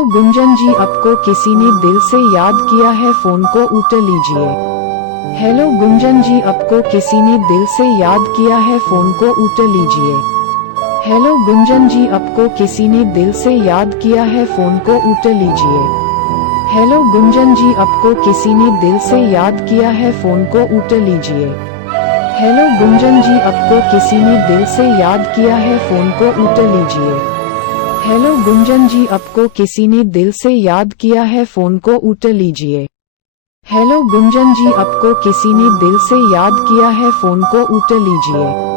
Hello Gunjan जी, आपको किसी ने दिल से याद किया है, फोन को उठा लीजिए। हेलो गुंजन जी, आपको किसी ने दिल से याद किया है, फोन को उठा लीजिए। हेलो गुंजन जी, आपको किसी ने दिल से याद किया है, फोन को उठा लीजिए। हेलो गुंजन जी, आपको किसी ने दिल से याद किया है, फोन को उठा लीजिए। हेलो गुंजन जी, आपको किसी ने दिल से याद किया है, फोन को उठा लीजिए। हेलो गुंजन जी, आपको किसी ने दिल से याद किया है, फोन को उठा लीजिए। हेलो गुंजन जी, आपको किसी ने दिल से याद किया है, फोन को उठा लीजिए।